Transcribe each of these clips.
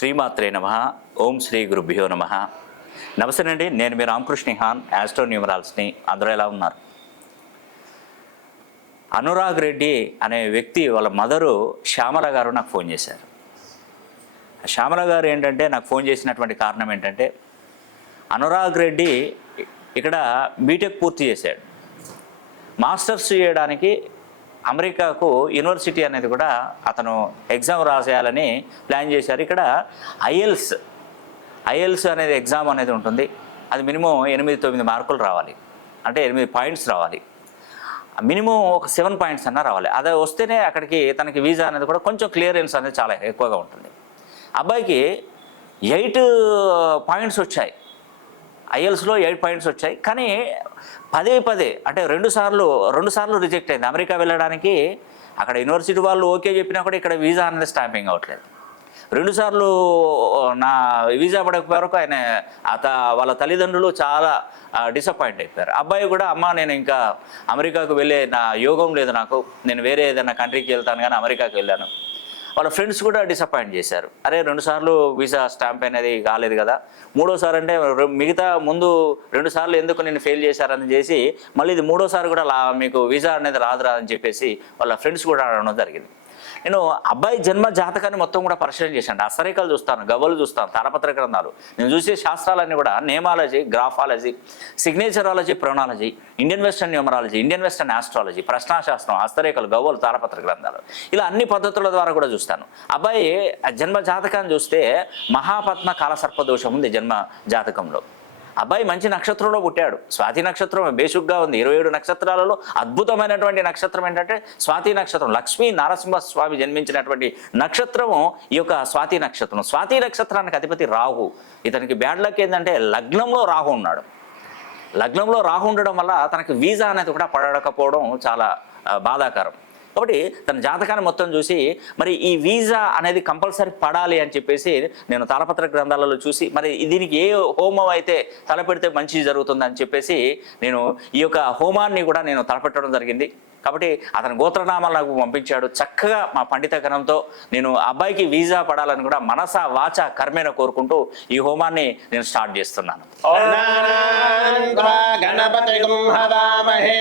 శ్రీమాత్రే నమ. ఓం శ్రీ గురుభ్యో నమ. నమస్తే అండి నేను మీ రామకృష్ణ హాన్ యాస్ట్రోన్యూమరాల్స్ని అందరూ ఎలా ఉన్నారు? అనురాగ్ రెడ్డి అనే వ్యక్తి వాళ్ళ మదరు శ్యామల గారు నాకు ఫోన్ చేశారు. శ్యామల గారు ఏంటంటే నాకు ఫోన్ చేసినటువంటి కారణం ఏంటంటే అనురాగ్ రెడ్డి ఇక్కడ బీటెక్ పూర్తి చేశాడు. మాస్టర్స్ చేయడానికి అమెరికాకు యూనివర్సిటీ అనేది కూడా అతను ఎగ్జామ్ రాసేయాలని ప్లాన్ చేశారు. ఇక్కడ ఐఎల్స్ ఐఎల్స్ అనేది ఎగ్జామ్ అనేది ఉంటుంది. అది మినిమం ఎనిమిది తొమ్మిది మార్కులు రావాలి. అంటే ఎనిమిది పాయింట్స్ రావాలి. మినిమం ఒక సెవెన్ పాయింట్స్ అన్నా రావాలి. అదే వస్తేనే అక్కడికి తనకి వీసా అనేది కూడా కొంచెం క్లియరెన్స్ అనేది చాలా ఎక్కువగా ఉంటుంది. అబ్బాయికి ఎయిట్ పాయింట్స్ వచ్చాయి. ఐఎల్స్లో ఎయిట్ పాయింట్స్ వచ్చాయి. కానీ పదే పదే అంటే రెండు సార్లు రెండు సార్లు రిజెక్ట్ అయింది. అమెరికా వెళ్ళడానికి అక్కడ యూనివర్సిటీ వాళ్ళు ఓకే చెప్పినా కూడా ఇక్కడ వీసా అనేది స్టాంపింగ్ అవ్వట్లేదు రెండుసార్లు నా వీసా పడక వరకు ఆయన అత వాళ్ళ తల్లిదండ్రులు చాలా డిసప్పాయింట్ అయిపోయారు. అబ్బాయి కూడా అమ్మ నేను ఇంకా అమెరికాకు వెళ్ళే నా యోగం లేదు నాకు. నేను వేరే ఏదైనా కంట్రీకి వెళ్తాను కానీ అమెరికాకి వెళ్ళాను. వాళ్ళ ఫ్రెండ్స్ కూడా డిసప్పాయింట్ చేశారు. అరే రెండుసార్లు వీసా స్టాంప్ అనేది కాలేదు కదా. మూడోసారి అంటే మిగతా ముందు రెండు సార్లు ఎందుకు నేను ఫెయిల్ చేశారని చేసి మళ్ళీ ఇది మూడోసారి కూడా లా మీకు వీసా అనేది రాదురా అని చెప్పేసి వాళ్ళ ఫ్రెండ్స్ కూడా అనడం జరిగింది. నేను అబ్బాయి జన్మ జాతకాన్ని మొత్తం కూడా పరిశీలన చేశాను. అసరికలు చూస్తాను గవ్వలు చూస్తాను తారపత్ర గ్రంథాలు. నేను చూసే శాస్త్రాలన్నీ కూడా namology graphology signaturology ప్రొనాలజీ Indian western numerology Indian western astrology ప్రశ్నాశాస్త్రం హస్తరేఖలు గవ్వలు తారపత్ర గ్రంథాలు. ఇలా అన్ని పద్ధతుల ద్వారా కూడా చూస్తాను. అబ్బాయి జన్మ జాతకాన్ని చూస్తే మహాపద్మ కాల సర్పదోషం ఉంది జన్మ జాతకంలో. అబ్బాయి మంచి నక్షత్రంలో పుట్టాడు. స్వాతి నక్షత్రం బేసుగ్గా ఉంది. ఇరవై ఏడు నక్షత్రాలలో అద్భుతమైనటువంటి నక్షత్రం ఏంటంటే స్వాతి నక్షత్రం. లక్ష్మీ నరసింహస్వామి జన్మించినటువంటి నక్షత్రము ఈ యొక్క స్వాతి నక్షత్రం. స్వాతి నక్షత్రానికి అధిపతి రాహు. ఇతనికి బ్యాడ్ లక్ ఏంటంటే లగ్నంలో రాహు ఉన్నాడు. లగ్నంలో రాహు ఉండడం వల్ల తనకి వీసా అనేది కూడా పడకపోవడం చాలా బాధాకరం. కాబట్టి తన జాతకాన్ని మొత్తం చూసి మరి ఈ వీసా అనేది కంపల్సరీ పడాలి అని చెప్పేసి నేను తాళపత్ర గ్రంథాలలో చూసి మరి దీనికి ఏ హోమం అయితే తలపెడితే మంచి జరుగుతుంది అని చెప్పేసి నేను ఈ యొక్క హోమాన్ని కూడా నేను తలపెట్టడం జరిగింది. కాబట్టి అతని గోత్రనామాలు నాకు పంపించాడు. చక్కగా మా పండితగనంతో నేను అబ్బాయికి వీసా పడాలని కూడా మనస వాచ కర్మేన కోరుకుంటూ ఈ హోమాన్ని నేను స్టార్ట్ చేస్తున్నాను. జ్ఞానాన్వా గణపతిగం హవామహే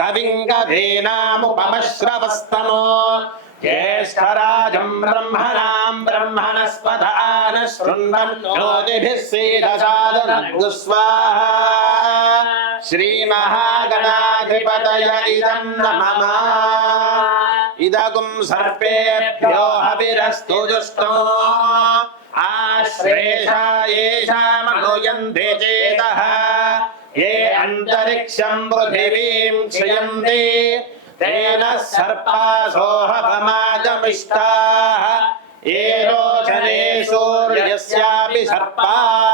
కవిం కవీనాముపమశ్రవస్తమో श्रीमहागणाधिपतय इदं नमः इदगुं सर्पेभ्यो हविरस्तु जुष्टो आश्रेषा येषामनुयन्ते चेतः ये अन्तरिक्षं पृथिवीं श्रियन्ते तेन सर्पासोहपमागमिष्टाः ये रोचने सूर्यस्यापि सर्पाः